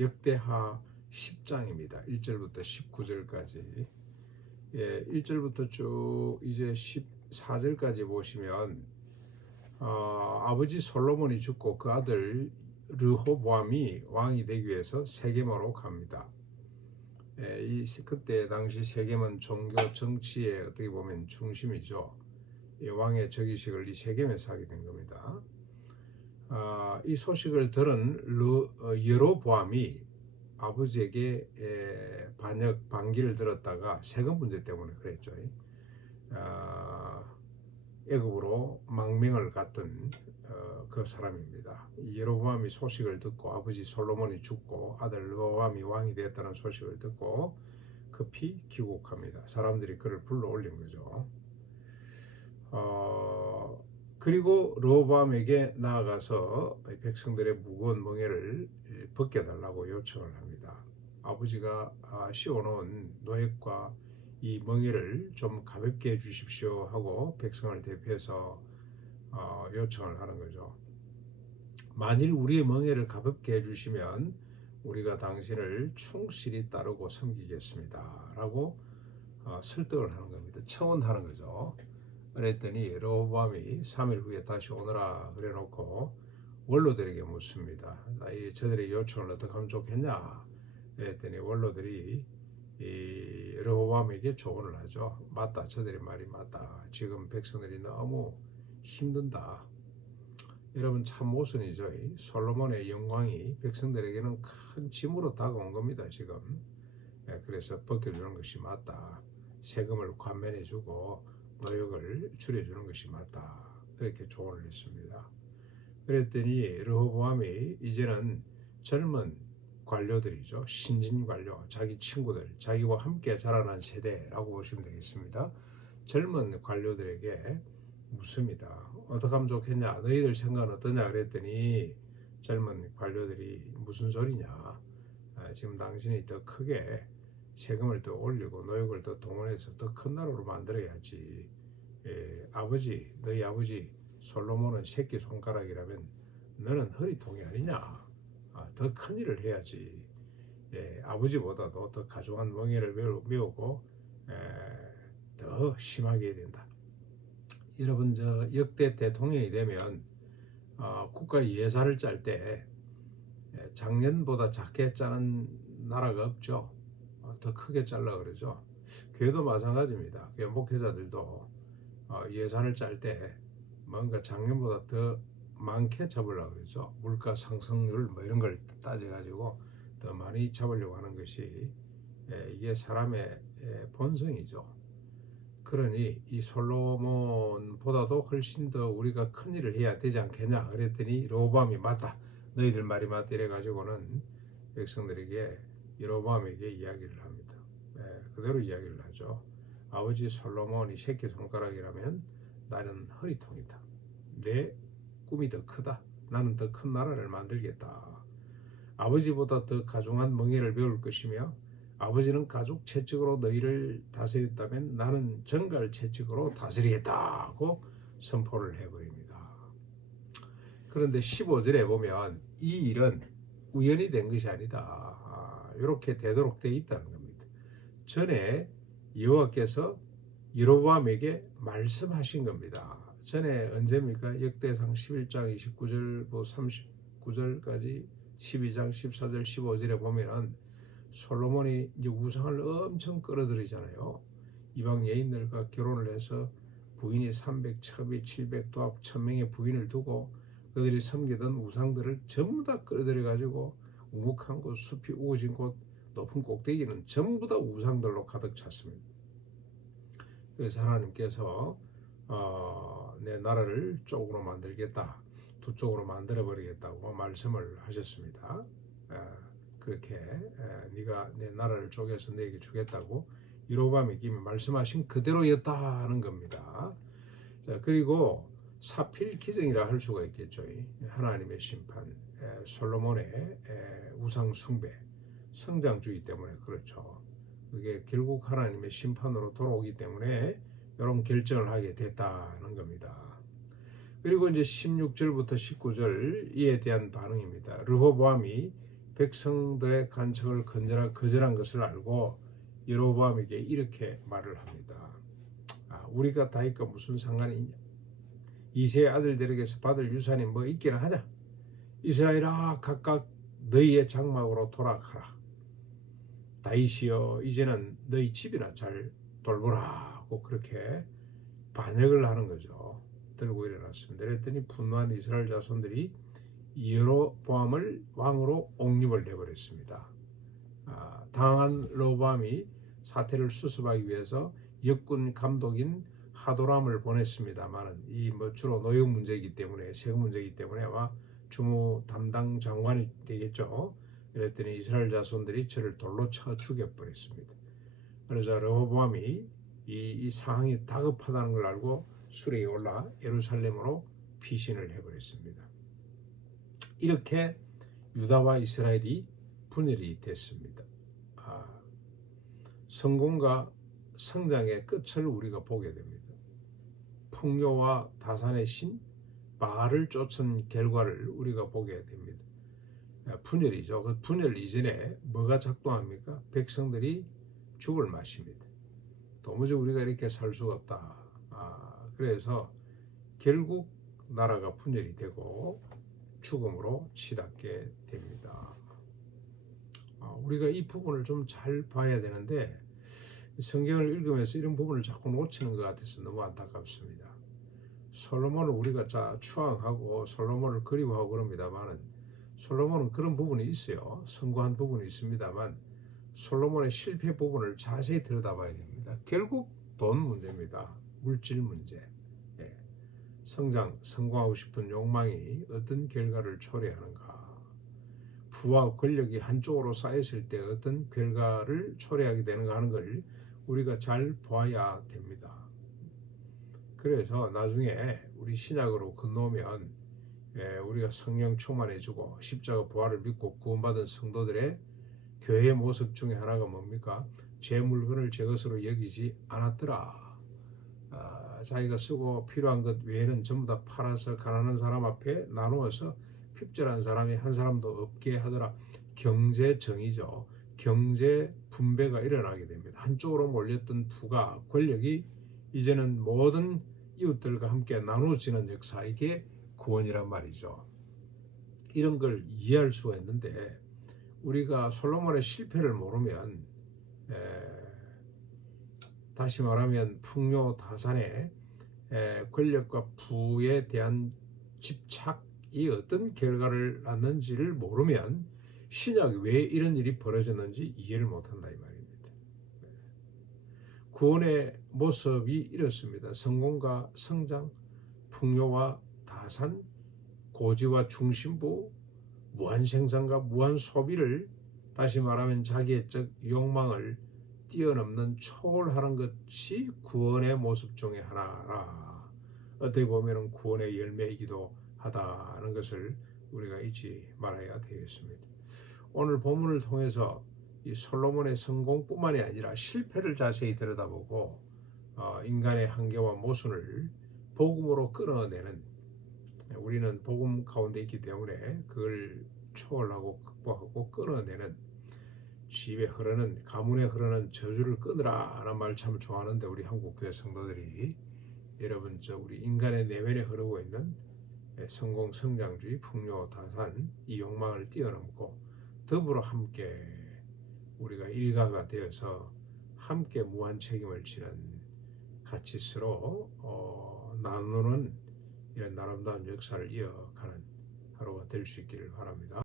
역대하 10장입니다. 1절부터 19절까지. 예, 1절부터 쭉 이제 14절까지 보시면 어, 아버지 솔로몬이 죽고 그 아들 르호보암이 왕이 되기 위해서 세겜으로 갑니다. 예, 이 그때 당시 세겜은 종교 정치의 어떻게 보면 중심이죠. 이 왕의 즉위식을 이 세겜에서 하게 된 겁니다. 아, 이 소식을 들은 르, 어, 여로보암이 아버지에게 에, 반역 반기를 들었다가 세금 문제 때문에 그랬죠. 아, 애굽으로 망명을 갔던 어, 그 사람입니다. 이 여로보암이 소식을 듣고 아버지 솔로몬이 죽고 아들 르호암이 왕이 되었다는 소식을 듣고 급히 귀국합니다. 사람들이 그를 불러 올린 거죠. 어, 그리고 르호보암에게 나아가서 백성들의 무거운 멍에를 벗겨달라고 요청을 합니다. 아버지가 아, 씌워놓은 노획과 이 멍에를 좀 가볍게 해주십시오 하고 백성을 대표해서 어, 요청을 하는 거죠. 만일 우리의 멍에를 가볍게 해주시면 우리가 당신을 충실히 따르고 섬기겠습니다. 라고 어, 설득을 하는 겁니다. 청원하는 거죠. 그랬더니 여로보암이 3일 후에 다시 오너라 그래놓고 원로들에게 묻습니다. 아, 이 저들의 요청을 어떻게 하면 좋겠냐? 그랬더니 원로들이 이 여로보암에게 조언을 하죠. 맞다, 저들의 말이 맞다. 지금 백성들이 너무 힘든다. 여러분 참 모순이죠. 이 솔로몬의 영광이 백성들에게는 큰 짐으로 다가온 겁니다. 지금. 예, 그래서 벗겨주는 것이 맞다. 세금을 감면해주고 노역을 줄여주는 것이 맞다. 그렇게 조언을 했습니다. 그랬더니 르호보암이 이제는 젊은 관료들이죠. 신진 관료, 자기 친구들, 자기와 함께 자라난 세대라고 보시면 되겠습니다. 젊은 관료들에게 묻습니다. 어떻게 하면 좋겠냐? 너희들 생각은 어떠냐? 그랬더니 젊은 관료들이 무슨 소리냐? 아, 지금 당신이 더 크게 세금을 더 올리고 노역을 더 동원해서 더 큰 나라로 만들어야지. 예, 아버지, 너희 아버지 솔로몬은 새끼 손가락이라면 너는 허리통이 아니냐? 아, 더 큰 일을 해야지. 예, 아버지보다도 더 가중한 멍에를 메우- 메우고 에, 더 심하게 해야 된다. 여러분 저 역대 대통령이 되면 어, 국가 예산을 짤 때 작년보다 작게 짜는 나라가 없죠. 어, 더 크게 잘라 그러죠. 교회도 마찬가지입니다. 교회 목회자들도 어, 예산을 짤 때 뭔가 작년보다 더 많게 잡으려고 그러죠. 물가 상승률 뭐 이런 걸 따져가지고 더 많이 잡으려고 하는 것이 에, 이게 사람의 에, 본성이죠. 그러니 이 솔로몬보다도 훨씬 더 우리가 큰 일을 해야 되지 않겠냐 그랬더니 로밤이 맞다 너희들 말이 맞다 이래 가지고는 백성들에게 로밤에게 이야기를 합니다. 예, 그대로 이야기를 하죠. 아버지 솔로몬이 새끼 손가락이라면 나는 허리통이다. 내 꿈이 더 크다. 나는 더 큰 나라를 만들겠다. 아버지보다 더 가중한 멍에를 배울 것이며 아버지는 가족 채찍으로 너희를 다스렸다면 나는 정갈 채찍으로 다스리겠다고 선포를 해버립니다. 그런데 15절에 보면 이 일은 우연히 된 것이 아니다. 아, 이렇게 되도록 되어 있다는 겁니다. 전에 여호와께서 여로보암에게 말씀하신 겁니다. 전에 언제입니까? 역대상 11장 29절, 뭐 39절까지 12장 14절, 15절에 보면은 솔로몬이 이제 우상을 엄청 끌어들이잖아요. 이방 여인들과 결혼을 해서 부인이 300, 첩이 700, 도합 1000명의 부인을 두고 그들이 섬기던 우상들을 전부 다 끌어들여 가지고 우묵한 곳, 숲이 우거진 곳, 높은 꼭대기는 전부 다 우상들로 가득 찼습니다. 그래서 하나님께서 어, 내 나라를 쪽으로 만들겠다, 두 쪽으로 만들어 버리겠다고 말씀을 하셨습니다. 아, 그렇게 에, 네가 내 나라를 쪼개서 내게 주겠다고 이로밤에게 말씀하신 그대로였다 하는 겁니다. 자 그리고 사필 기정이라 할 수가 있겠죠. 이 하나님의 심판, 에, 솔로몬의 에, 우상 숭배, 성장주의 때문에 그렇죠. 그게 결국 하나님의 심판으로 돌아오기 때문에 이런 결정을 하게 됐다는 겁니다. 그리고 이제 16절부터 19절 이에 대한 반응입니다. 르호보암이 백성들의 간척을 거절한, 거절한 것을 알고 여로보암에게 이렇게 말을 합니다. 아, 우리가 다 있고 무슨 상관이 있냐? 이세 아들들에게서 받을 유산이 뭐 있기나 하냐? 이스라엘아 각각 너희의 장막으로 돌아가라. 다이시여 이제는 너희 집이나 잘 돌보라고 그렇게 반역을 하는 거죠. 들고 일어났습니다. 그랬더니 분노한 이스라엘 자손들이 여로보암을 왕으로 옹립을 해버렸습니다. 아, 당한 로보암이 사태를 수습하기 위해서 역군 감독인 하도람을 보냈습니다만은 이 뭐 주로 노역 문제이기 때문에 세금 문제이기 때문에 아마 주무 담당 장관이 되겠죠. 그랬더니 이스라엘 자손들이 저를 돌로 쳐 죽여버렸습니다. 그래서 르호보암이 이, 이 상황이 다급하다는 걸 알고 수레에 올라 예루살렘으로 피신을 해버렸습니다. 이렇게 유다와 이스라엘이 분열이 됐습니다. 아, 성공과 성장의 끝을 우리가 보게 됩니다. 풍요와 다산의 신 바알을 쫓은 결과를 우리가 보게 됩니다. 아, 분열이죠. 그 분열 이전에 뭐가 작동합니까? 백성들이 죽을 맛입니다. 도무지 우리가 이렇게 살 수가 없다. 아, 그래서 결국 나라가 분열이 되고 죽음으로 치닫게 됩니다. 아, 우리가 이 부분을 좀 잘 봐야 되는데 성경을 읽으면서 이런 부분을 자꾸 놓치는 것 같아서 너무 안타깝습니다. 솔로몬을 우리가 자 추앙하고 솔로몬을 그리워하고 그럽니다만은 솔로몬은 그런 부분이 있어요. 성공한 부분이 있습니다만 솔로몬의 실패 부분을 자세히 들여다봐야 됩니다. 결국 돈 문제입니다. 물질 문제. 예. 성장, 성공하고 싶은 욕망이 어떤 결과를 초래하는가. 부와 권력이 한쪽으로 쌓였을 때 어떤 결과를 초래하게 되는가 하는 걸 우리가 잘 보아야 됩니다. 그래서 나중에 우리 신약으로 건너오면 예, 우리가 성령 충만해주고 십자가 부활을 믿고 구원받은 성도들의 교회 모습 중에 하나가 뭡니까? 제 물건을 제 것으로 여기지 않았더라. 아, 자기가 쓰고 필요한 것 외에는 전부 다 팔아서 가난한 사람 앞에 나누어서 핍절한 사람이 한 사람도 없게 하더라. 경제 정의죠. 경제 분배가 일어나게 됩니다. 한쪽으로 몰렸던 부가 권력이 이제는 모든 이웃들과 함께 나누어지는 역사 이게 구원이란 말이죠. 이런 걸 이해할 수가 있는데 우리가 솔로몬의 실패를 모르면 에, 다시 말하면 풍요 다산의 에, 권력과 부에 대한 집착이 어떤 결과를 낳는지를 모르면 신약이 왜 이런 일이 벌어졌는지 이해를 못한다 이 말입니다. 구원의 모습이 이렇습니다. 성공과 성장, 풍요와 다산, 고지와 중심부, 무한 생산과 무한 소비를 다시 말하면 자기의 적 욕망을 뛰어넘는 초월하는 것이 구원의 모습 중에 하나라. 어떻게 보면 구원의 열매이기도 하다는 것을 우리가 잊지 말아야 되겠습니다. 오늘 본문을 통해서 이 솔로몬의 성공뿐만이 아니라 실패를 자세히 들여다보고 어, 인간의 한계와 모순을 복음으로 끌어내는 우리는 복음 가운데 있기 때문에 그걸 초월하고 극복하고 끌어내는 집에 흐르는 가문에 흐르는 저주를 끊으라 하는 말 참 좋아하는데 우리 한국 교회 성도들이 여러분 저 우리 인간의 내면에 흐르고 있는 성공 성장주의 풍요 다산 이 욕망을 뛰어넘고 더불어 함께 우리가 일가가 되어서 함께 무한 책임을 지는 서로 어, 나누는 이런 아름다운 역사를 이어가는 하루가 될 수 있기를 바랍니다.